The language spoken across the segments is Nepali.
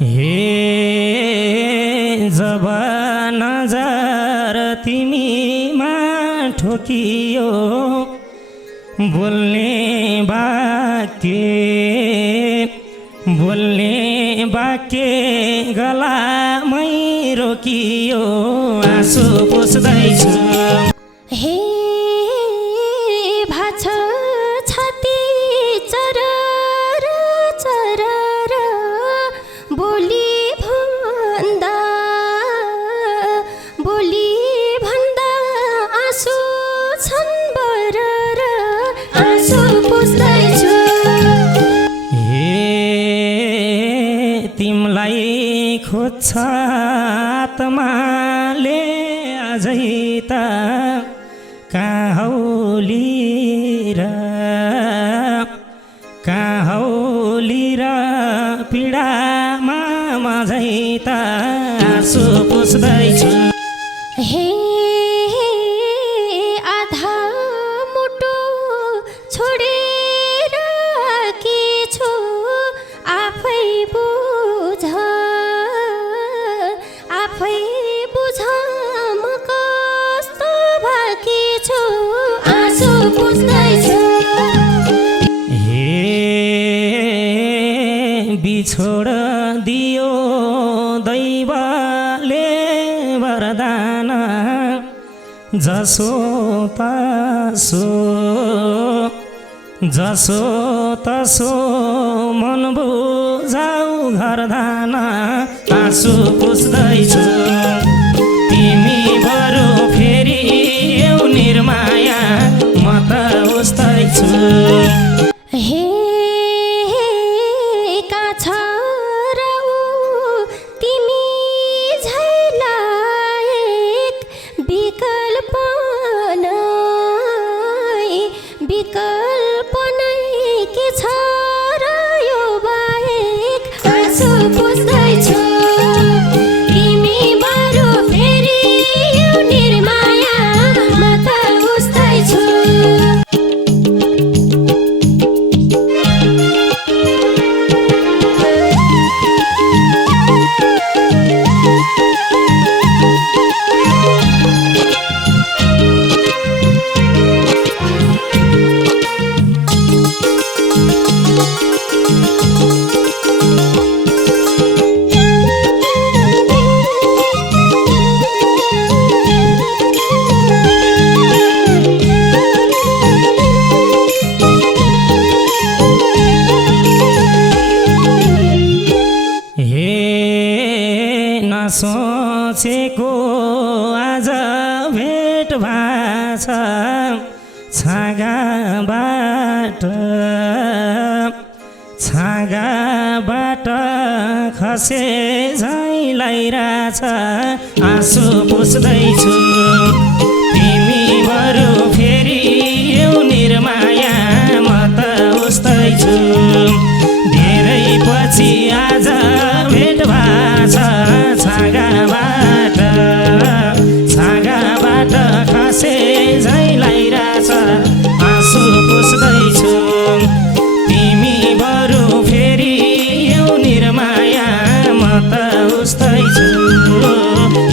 हे जब नजर तिमीमा ठोकियो बोल्ने बाके गलामै रोकियो आँसु पुस्दैछु। हे भाछ छाती चरर चरर बोली भन्दा आँसु छन् बरर आँसु पुस्दैछु। हे तिमलाई खोज्छ आत्माले अझै त कहाँ हौली र पीडामा मझै त आँसु पुस्दैछु। हे आधा मुटु छोडेर के छु आफै बुझ म कस्तो बाँकी छु आँसु पुस्दैछु। हे बिछोड दियो दैवले वरदान जसो तसो मन बुझाउ घरदान आँसु पुस्दैछु। तिमी बरु फेरिeu निर्माया म त उस्तैछु। हे काछ र ऊ तिमी झैलायक विकल्प नै के छ र यो बाहेक आँसु पुस्दैछु। तिमी बरु फेरि eu निर्माया म त उस्तैछु। सोचेको आज भेट भाछ छागाबाट खसे झैँ लाइरहेछ आँसु पुस्दैछु। तिमी बरु फेरि eu निर्माया म त उस्तैछु। धेरै पछि आज भेट भाछ छागाबाट खसे झैँ लाइरहेछ आँसु पुस्दैछु। तिमी बरु फेरि eu निर्माया म त उस्तैछु।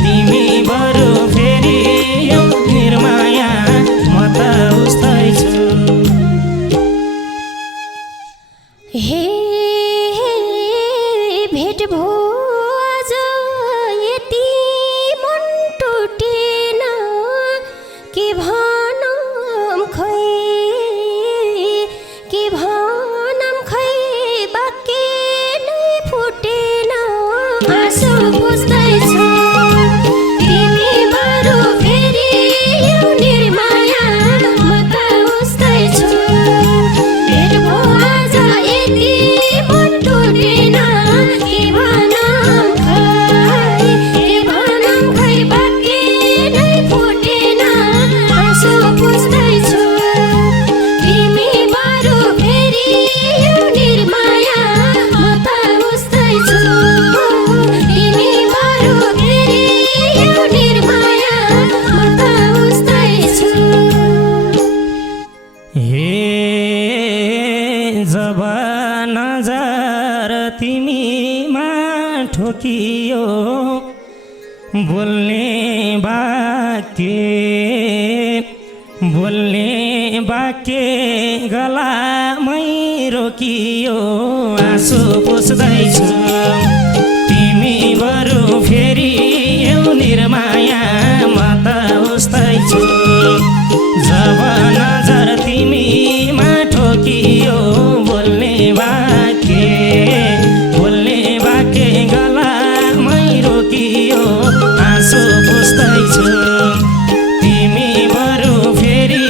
तिमी बरु फेरि eu ठोकियो बोल्ने बाके गलामै रोकियो आँसु पुस्दैछु तिमी बरु फेरि यो निर्माया म त उस्तै छु जब नजर तिमीमा ठोकियो बोल्ने बाके गलामै रोकियो आँसु पुस्दैछु तिमी बरु फेरि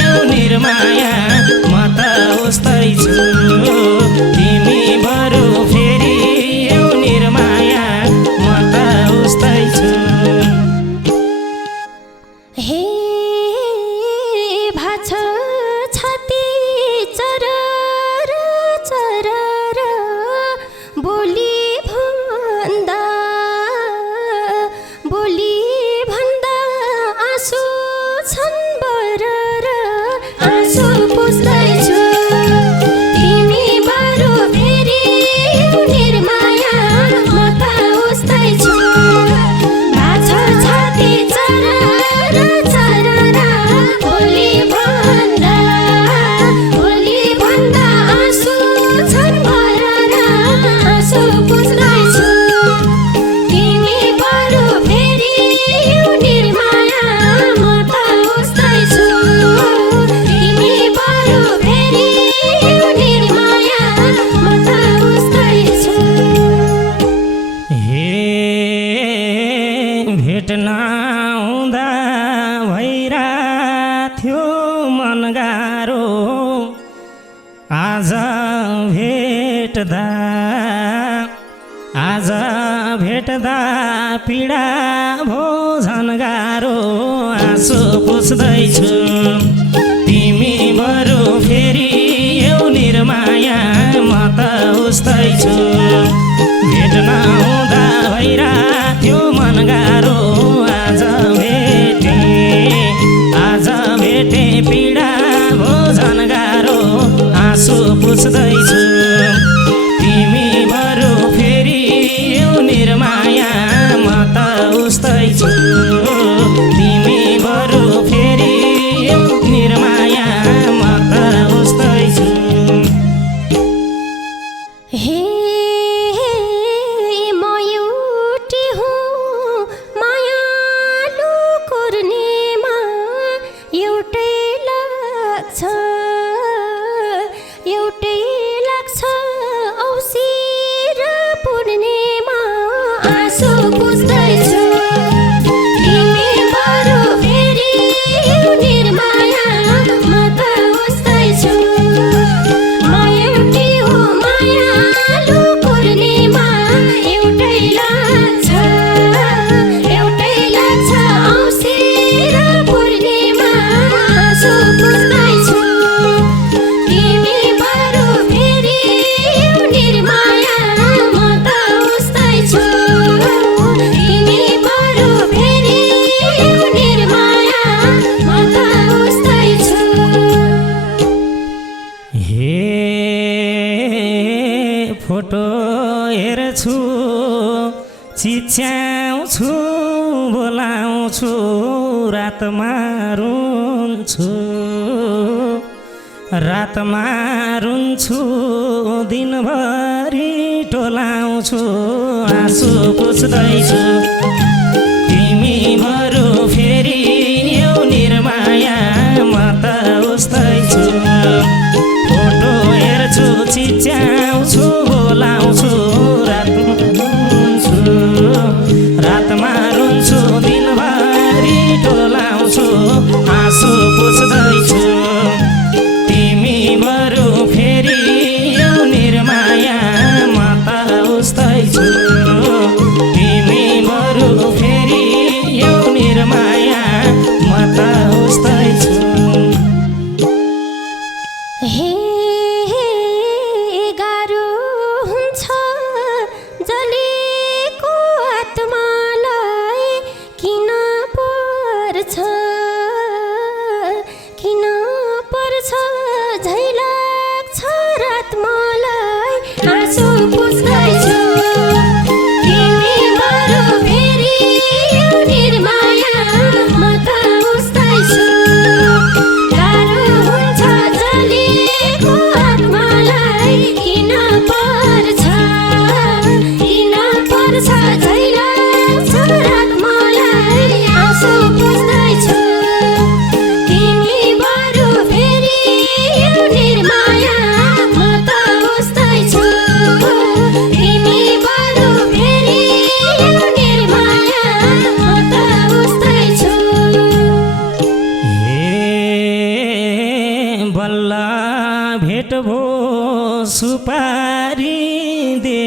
यो निर्माया म त उस्तै छु तिमी बरु फेरि यो निर्माया म त उस्तै छु हे भाछ छाती चरर चरर बोली भन्दा आँसु छन् बरर आँसु पुस्दैछु तिमी बरु फेरि यो निर्माया म त उस्तै छु भाछ छाती चरर चरर बोली भन्दा आँसु छन् बरर आँसु पुस्दैछु तिमी बरु फेरि यो निर्माया म त उस्तै छु तिमी बरु फेरि यो निर्माया म त उस्तै छु हे भेट्न आउँदा भइराथ्यो मन गाह्रो आज भेट्दा पीडा भो झन् गाह्रो आँसु पुस्दैछु तिमी बरु फेरि यो निर्माया म त उस्तै छु भेट्न आउँदा भइराथ्यो मन गाह्रो आज भेटे पीडा भो झन् गाह्रो आँसु पुस्दैछु तिमी बरु फेरि यो निर्माया म त उस्तै छु तिमी बरु फेरि यो निर्माया म त उस्तै छु हे म एउटी हुँ मायालु कुर्नेमा एउटै लाग्छ औँसी र पूर्णिमा आँसु पुस्दैछु तिमी बरु फेरि यो निर्माया म त उस्तै छु म एउटी हुँ मायालु पूर्णिमा एउटै लाग्छ औँसी र पूर्णिमा आँसु पुस्दैछु तिमी बरु फेरि यो निर्माया म त उस्तै छु तिमी बरु फेरि यो निर्माया म त उस्तै छु हे फोटो हेर्छु चिच्याउँछु बोलाउँछु रातमा रुन्छु दिनभरि टोलाउँछु आँसु पुस्दैछु तिमी बरु फेरि यो निर्माया म त उस्तै छु फोटो हेर्छु चिच्याउँछु बोलाउँछु रातमा रुन्छु दिनभरि टोलाउँछु आँसु पुस्दैछु तिमी बरु फेरि यो निर्माया म त उस्तै छु तिमी बरु फेरि यो निर्माया म त उस्तै छु हे गाह्रो हुन्छ जलेको आत्मालाई किन पर्छ झै लाग्छ रात मलाई आँसु पुस्दैछु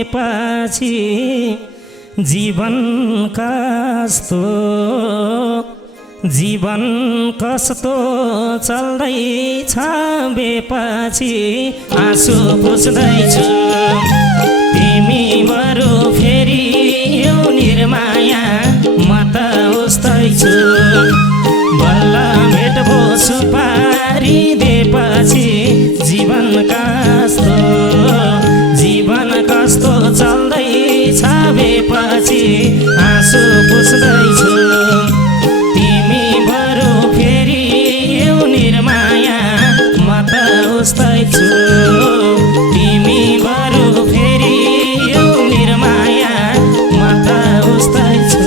छाबेपछि जीवन कस्तो चल्दैछ बेपछि आँसु पुस्दैछु तिमी बरु फेरि यो निर्माया म त उस्तै छु बल्ल भेट भो सुपारी दिएपछि जीवन कस्तो चल्दैछ बेपछि आँसु पुस्दैछु तिमी बरु फेरि यो निर्माया म त उस्तै छु तिमी बरु फेरि यो निर्माया म त उस्तै छु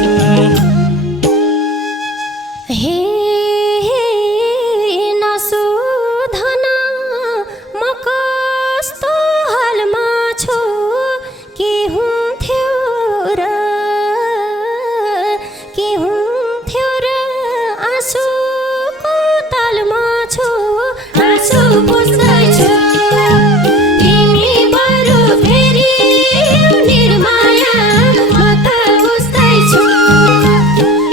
हे नसोधन म कस्तो हालमा छु के हुन्थ्यो र आँसुको तालमा छु आँसु पुस्दैछु तिमी बरु फेरि निर्माया म त उस्तै छु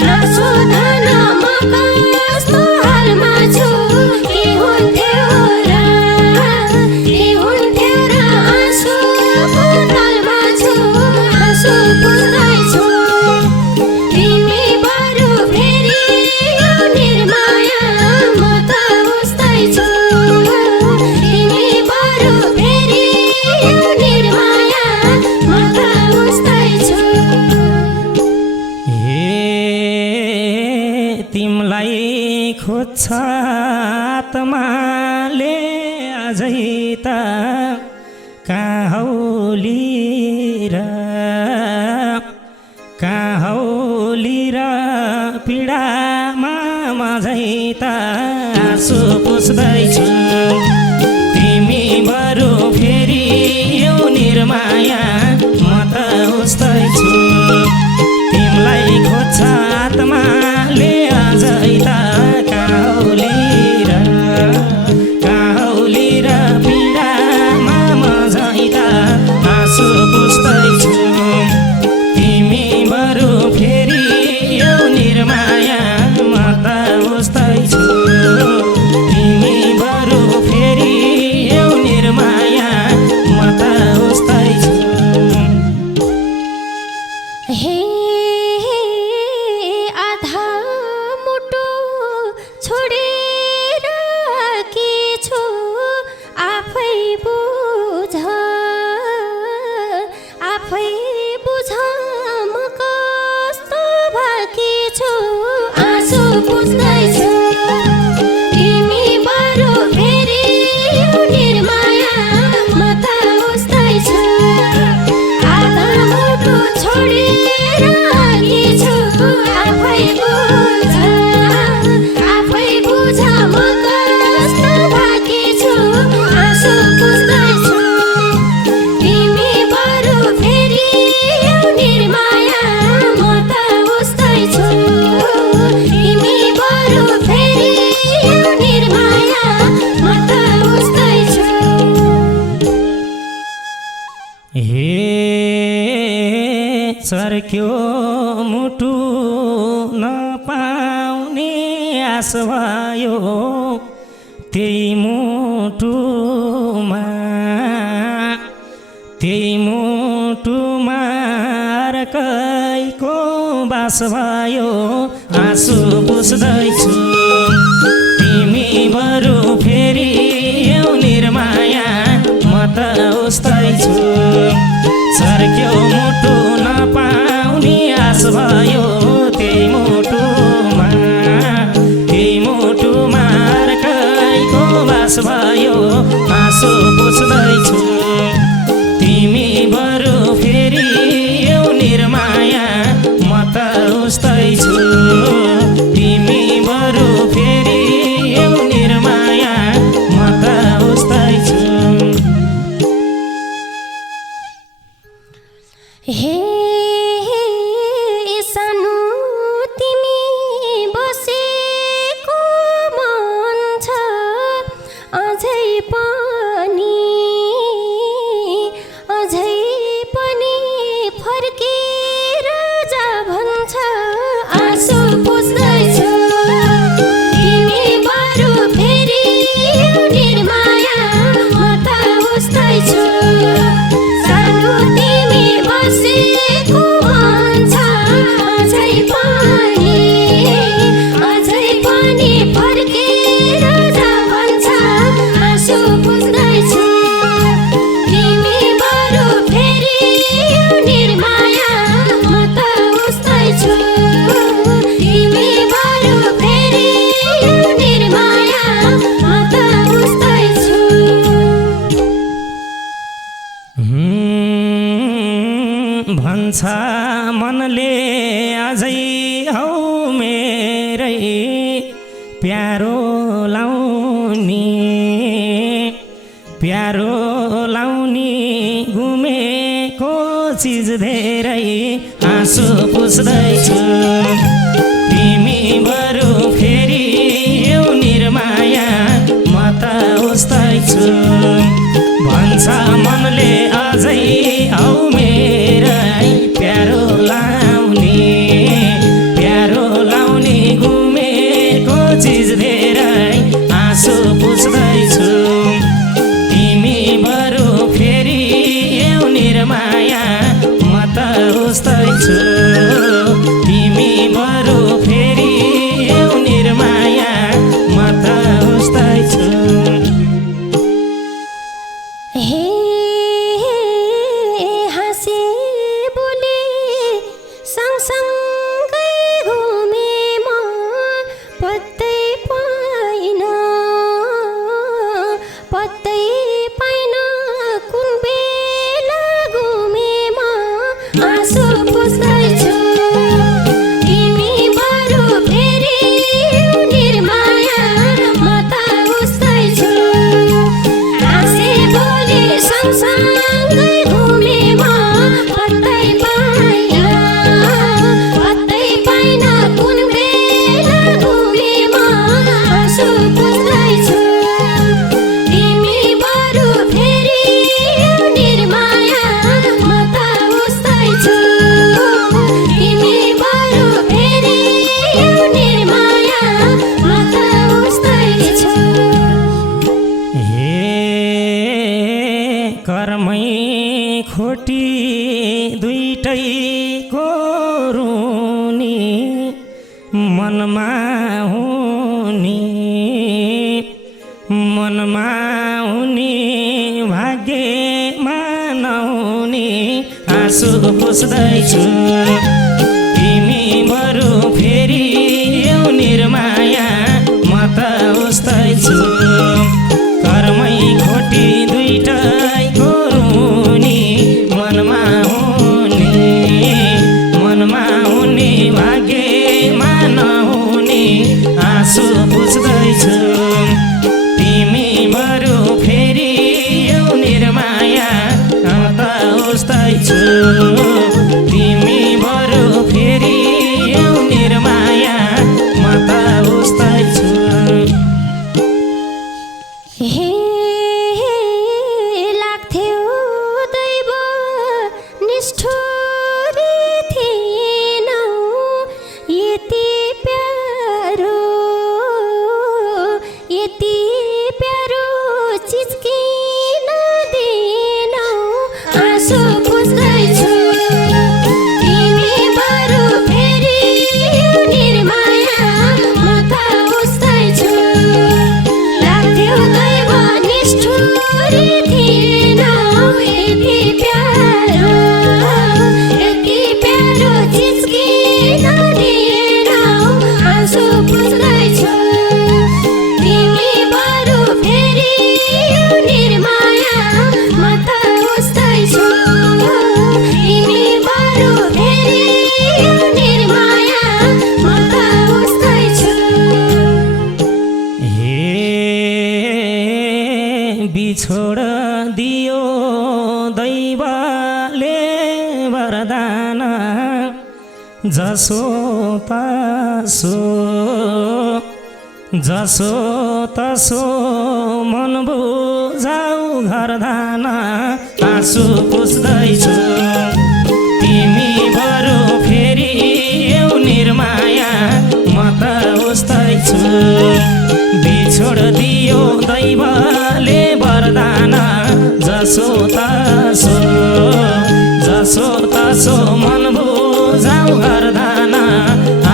नसोधन म कस्तो हालमा छु के हुन्थ्यो र आँसुको तालमा छु आँसु पुस्दैछु तिमी बरु फेरि निर्माया म त उस्तै छु तिमी बरु फेरि निर्माया म त उस्तै छु हे तिमलाई खोज्छ आत्माले अझै त कहाँ हौली र पीडामा मझै त आँसु पुस्दैछु तिमी बरु फेरि यो निर्माया म त उस्तै छु तिमलाई खोज्छ आत्माले अझै त कहाँ हौली र पीडामा मझै त आँसु पुस्दैछु तिमी बरु फेरि यो निर्माया म त उस्तै छु तिमी बरु फेरि यो निर्माया म त उस्तै छु हे आधा मुटु छोडेर के छु आफै बुझ म कस्तो भएकी छु आँसु पुस्दैछु तिमी बरु फेरि निर्माया म त उस्तै छु आधा मुटु छोडेर के छु आफै बुझ म कस्तो भएकी छु आँसु पुस्दैछु तिमी बरु फेरि निर्माया म त उस्तै छु तिमी बरु फेरि निर्माया म त उस्तै छु हे चर्क्यो मुटु नपाउने आस भयो त्यही मुटुमा अर्कैको बास भयो आँसु पुस्दैछु तिमी बरु फेरि यो निर्माया म त उस्तै छु चर्क्यो मुटु नपाउने आस भयो त्यही मुटुमा अर्कैको बास भयो आँसु पुस्दैछु तिमी बरु फेरि यो निर्माया म त उस्तै छु तिमी बरु फेरि यो निर्माया म त उस्तै छु हे भन्छ मनले अझै हौ मेरै प्यारो लाउने घुमेको चिज धेरै आँसु पुस्दैछु तिमी बरु फेरि यो निर्माया म त उस्तै छु भन्छ मनले अझै हौ मेरै प्यारो लाउने घुमेको चिज धेरै आँसु पुस्दैछु तिमी बरु फेरि यो निर्माया म त उस्तै छु तिमी बरु फेरि यो निर्माया म त उस्तै छु हे हाँसे बोले सँगसँगै घुमे म पत्तै पाइन कुन बेला घुमे म आँसु पुस्दैछु तिमी बरु फेरि निर्माया म त उस्तै छु हाँसे बोले सँगसँगै घुमे म पत्तै पाइन कुन बेला घुमे म आँसु पुस्दैछु तिमी बरु फेरि निर्माया म त उस्तै छु तिमी बरु फेरि निर्माया म त उस्तै छु हे कर्मै खोटी दुईटैको रुनी मनमा हुने भाग्यमा नहुने आँसु पुस्दैछु तिमी बरु फेरि यो निर्माया म त उस्तै छु कर्मै खोटी दुईटैको रुनी मनमा हुने भाग्यमा नहुने आँसु पुस्दैछु तिमी बरु फेरि यो निर्माया म त उस्तै छु तिमी बरु फेरि यो निर्माया म त उस्तै छु हे लाग्थ्यो दैव निष्ठुरी थिएनौ यति प्यारो चिज किन दिएनौ आँसु पुस्दैछु तिमी बरु फेरि निर्माया म त उस्तै छु लाग्थ्यो दैव निष्ठुरी थिएनौ यति प्यारो चिज किन दिएनौ आँसु पुस्दैछु तिमी बरु फेरि निर्माया म त उस्तै छु तिमी बरु फेरि निर्माया म त उस्तै छु हे बिछोड दियो दैवले वरदान जसो तसो मन बुझाउ घरधान आँसु पुस्दैछु तिमी बरु फेरि यो निर्माया म त उस्तै छु बिछोड दियो दैवले वरदान जसो तसो मन बुझाउ घरधान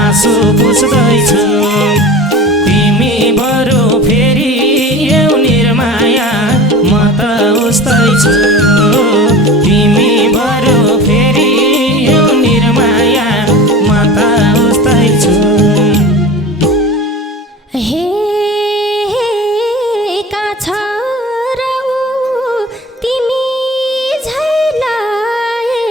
आँसु पुस्दैछु तिमी बरु फेरि यो निर्माया म त उस्तै छु तिमी बरु फेरि यो निर्माया म त उस्तै छु हे का छ र ऊ तिमी झैलाई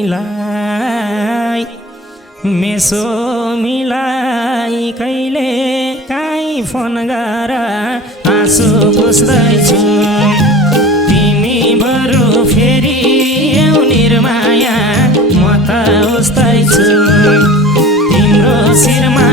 तिमीलाई मेसो मिलाई कहिले काहीँ फोन गर आँसु पुस्दैछु तिमी बरु फेरि एउ निर्माया म त उस्तै छु तिम्रो शिरमा